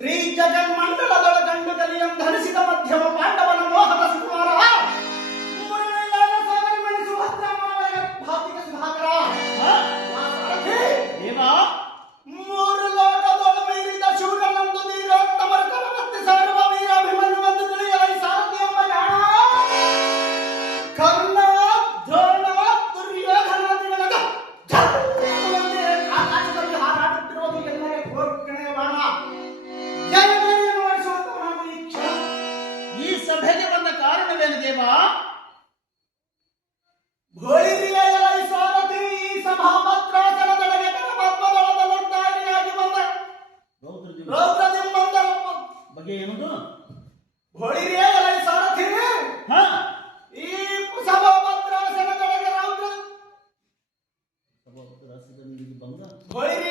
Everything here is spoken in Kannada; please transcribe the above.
ಶ್ರೀ ಜಗನ್ಮಂಡಲದೊಳ ಗಂಡು ಕಲಿಯಂ ಧರಿಸಿದ ಮಧ್ಯಮ ಪಾಂಡವನ ಮೋಹದ ಸುಕುಮಾರ ಮೂರನೆಯ ಸಾಗರಮಣಿ ಸುಭದ್ರ ಮಾವಯ್ಯ ಭಾತಿಕ ಸುಧಾಕರ ಮೂರು ಲೋಕದೊಳ ಮೀರಿದ ಶೂರನಂದು ಧೀರೋತ್ತಮರ ಕರವತ್ತಿ ಸರ್ವ ವೀರಾಭಿಮನ್ಯುವಂದು ತಿಳಿಯಲೈ ಸಾರಥಿ ಎಂಬ ಜಾಣ ಕರ್ಣ ದ್ರೋಣ ದುರ್ಯೋಧನಾದಿಗಳಾದ ಆಕಾಶದಲ್ಲಿ ಹಾರಾಡುತ್ತಿರುವುದು ಎಲ್ಲರೇ ಘೋರಕಣೆಯ ಬಾಣ. ಈ ಸಭೆಗೆ ಬಂದ ಕಾರಣವೇನು ದೇವ? ಸಾರಥಿ ಸಭಾಪತ್ರಾಸನದೊಳಗೆ ಪರಮಾತ್ಮದೊಳದಲ್ಲಿದ್ದಾರಿಯಾಗಿ ಬಂದ ರೌದ್ರದಿಂಬಂದರಪ್ಪ ಬಗೆ ಏನದು? ಭೋಳಿರಿಯ